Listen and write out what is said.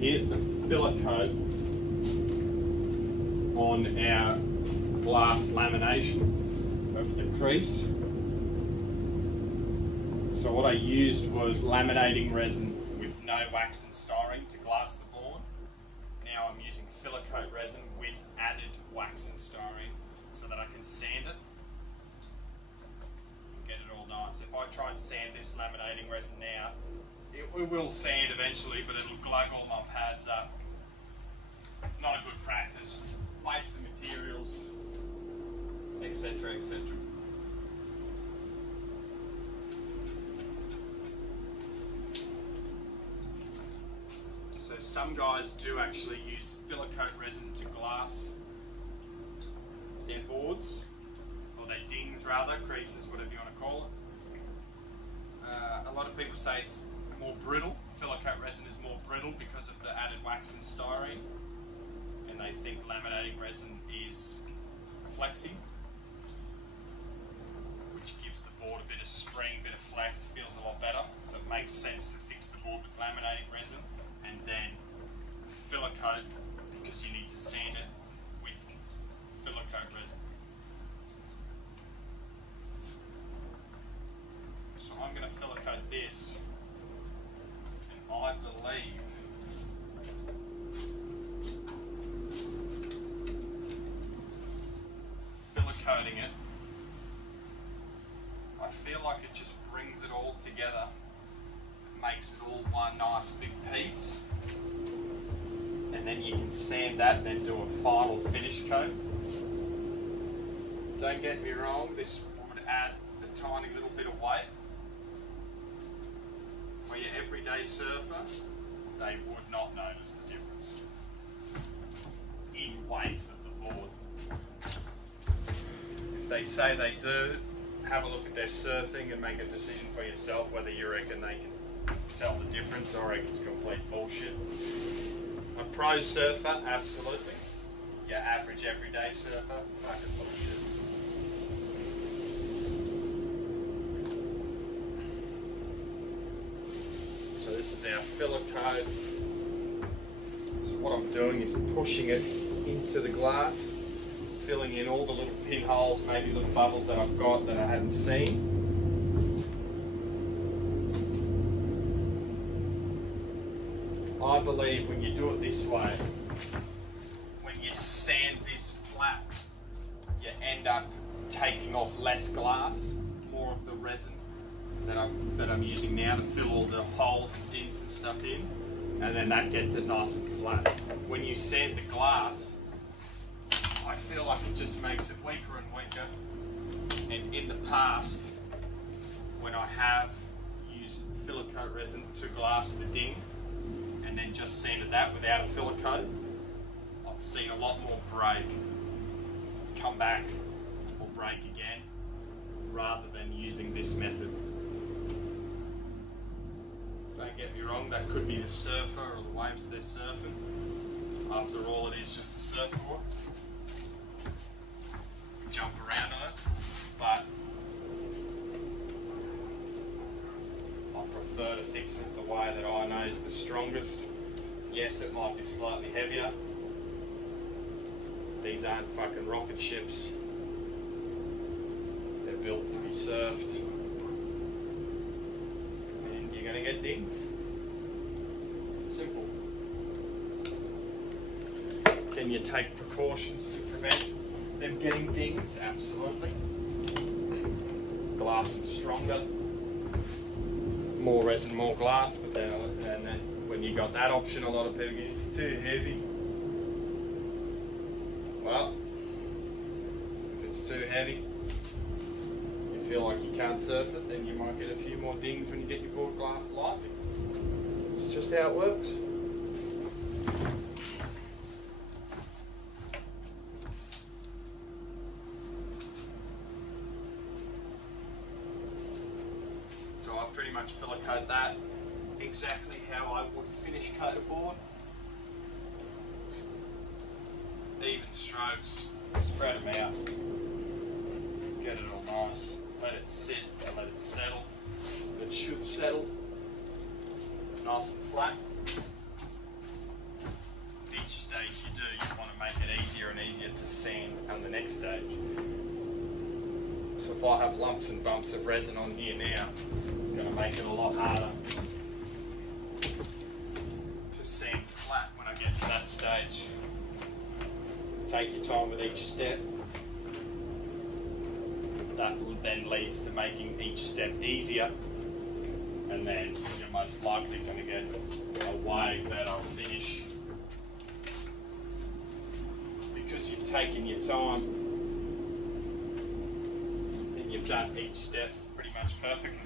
here's the filler coat on our glass lamination of the crease. So what I used was laminating resin with no wax and styrene to glass the board. Now I'm using filler coat resin with added wax and styrene so that I can sand it and get it all nice. If I try and sand this laminating resin now, it will sand eventually, but it'll glug all my pads up. It's not a good practice. Waste the materials, etc., etc. So some guys do actually use filler coat resin to glass their boards, or their dings rather, creases, whatever you want to call it. A lot of people say it's more brittle. Filler coat resin is more brittle because of the added wax and styrene, and they think laminating resin is flexy, which gives the board a bit of spring, a bit of flex, feels a lot better. So it makes sense to fix the board with laminating resin and then filler coat, because you need to sand it with filler coat resin. So I'm going to filler coat this, and I believe filler coating it, I feel like it just brings it all together. It makes it all one nice big piece, and then you can sand that and then do a final finish coat. Don't get me wrong, this would add a tiny little bit of weight. For your everyday surfer, they would not notice the difference in weight of the board. If they say they do, have a look at their surfing and make a decision for yourself whether you reckon they can tell the difference or reckon it's complete bullshit. A pro surfer, absolutely. Your average everyday surfer, fucking bullshit. So this is our filler coat. So what I'm doing is pushing it into the glass, filling in all the little pinholes, maybe little bubbles that I've got that I hadn't seen. I believe when you do it this way, when you sand this flat, you end up taking off less glass, more of the resin that I'm using now to fill all the holes and dents and stuff in, and then that gets it nice and flat. When you sand the glass, I feel like it just makes it weaker and weaker. And in the past, when I have used filler coat resin to glass the ding and then just sanded that without a filler coat, I've seen a lot more break, come back or break again, rather than using this method. Don't get me wrong, that could be the surfer or the waves they're surfing. After all, it is just a surfboard. Jump around on it, but I prefer to fix it the way that I know is the strongest. Yes, it might be slightly heavier. These aren't fucking rocket ships. They're built to be surfed. And you're gonna get dings. Simple. Can you take precautions to prevent them getting dings? Absolutely. Glass them stronger. More resin, more glass, but then when you got that option, a lot of people go, it's too heavy. Well, if it's too heavy, you feel like you can't surf it, then you might get a few more dings when you get your board glass lightly. It's just how it works. So I pretty much filler coat that exactly how I would finish coat a board. Even strokes, spread them out, get it all nice, let it sit, so let it settle. It should settle nice and flat. each stage you do, you want to make it easier and easier to sand on the next stage. So if I have lumps and bumps of resin on here now, I'm going to make it a lot harder to sand flat when I get to that stage. Take your time with each step. That then leads to making each step easier, and then you're most likely going to get a way better finish because you've taken your time and you've done each step pretty much perfectly.